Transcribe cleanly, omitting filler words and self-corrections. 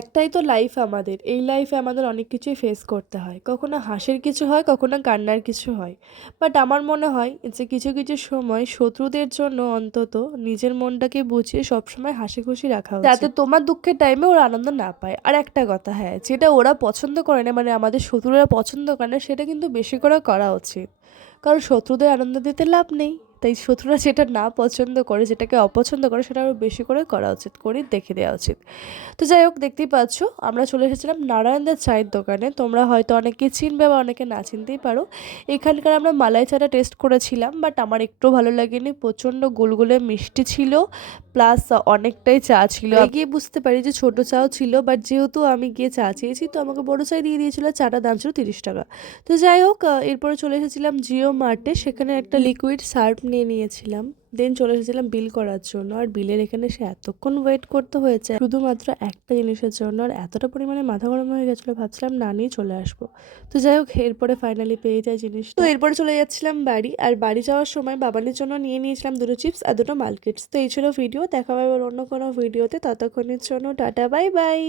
একটাই তো লাইফ আমাদের। এই লাইফে আমাদের অনেক কিছুই ফেস করতে হয়। কখনো হাসির কিছু হয়, কখনো কান্নার কিছু হয়। বাট আমার মনে হয় যে কিছু, কিছু সময় শত্রুদের জন্য অন্তত নিজের মনটাকে বুঝিয়ে সবসময় হাসিখুশি রাখা উচিত। যাতে তোমার দুঃখের টাইমে ওরা আনন্দ না পায়। আর একটা কথা, হ্যাঁ, যেটা ওরা পছন্দ করে না মানে আমাদের শত্রুরা পছন্দ করে না সেটা কিন্তু বেশি করে করা উচিত। কারণ শত্রুদের আনন্দ দিতে লাভ নেই। তাই শত্রুরা যেটা না পছন্দ করে, যেটাকে অপছন্দ করে সেটা আরও বেশি করে করা উচিত, করে দেখে দেওয়া উচিত। তো যাই হোক, দেখতেই পাচ্ছ আমরা চলে এসেছিলাম নারায়ণদার চায়ের দোকানে। তোমরা হয়তো অনেকে চিনবে বা অনেকে না চিনতেই পারো। এখানকার আমরা মালাই চাটা টেস্ট করেছিলাম, বাট আমার একটু ভালো লাগেনি। প্রচণ্ড গুলগুলে মিষ্টি ছিল, প্লাস অনেকটাই চা ছিল। আমি গিয়ে বুঝতে পারি যে ছোট চাও ছিল, বাট যেহেতু আমি গিয়ে চা চেয়েছি তো আমাকে বড় চাই দিয়ে দিয়েছিল। চাটার দাম ছিল 30 টাকা। তো যাই হোক, এরপরে চলে এসেছিলাম জিও মার্টে। সেখানে একটা লিকুইড সার্ফ নিয়ে নিয়েছিলাম। দেন চলে এসেছিলাম বিল করার জন্য। আর বিলের এখানে সে এতক্ষণ ওয়েট করতে হয়েছে শুধুমাত্র একটা জিনিসের জন্য। আর এতটা পরিমাণে মাথা গরম হয়ে গেছিলো, ভাবছিলাম না নিয়ে চলে আসবো। তো যাই হোক, এরপরে ফাইনালি পেয়ে যায় জিনিস। তো এরপরে চলে যাচ্ছিলাম বাড়ি। আর বাড়ি যাওয়ার সময় বাবানের জন্য নিয়ে নিয়েছিলাম দুটো চিপস আর দুটো মালকিটস। তো এই ছিল ভিডিও। দেখা হবে আবার অন্য কোনো ভিডিওতে। ততক্ষণের জন্য টাটা, বাই বাই।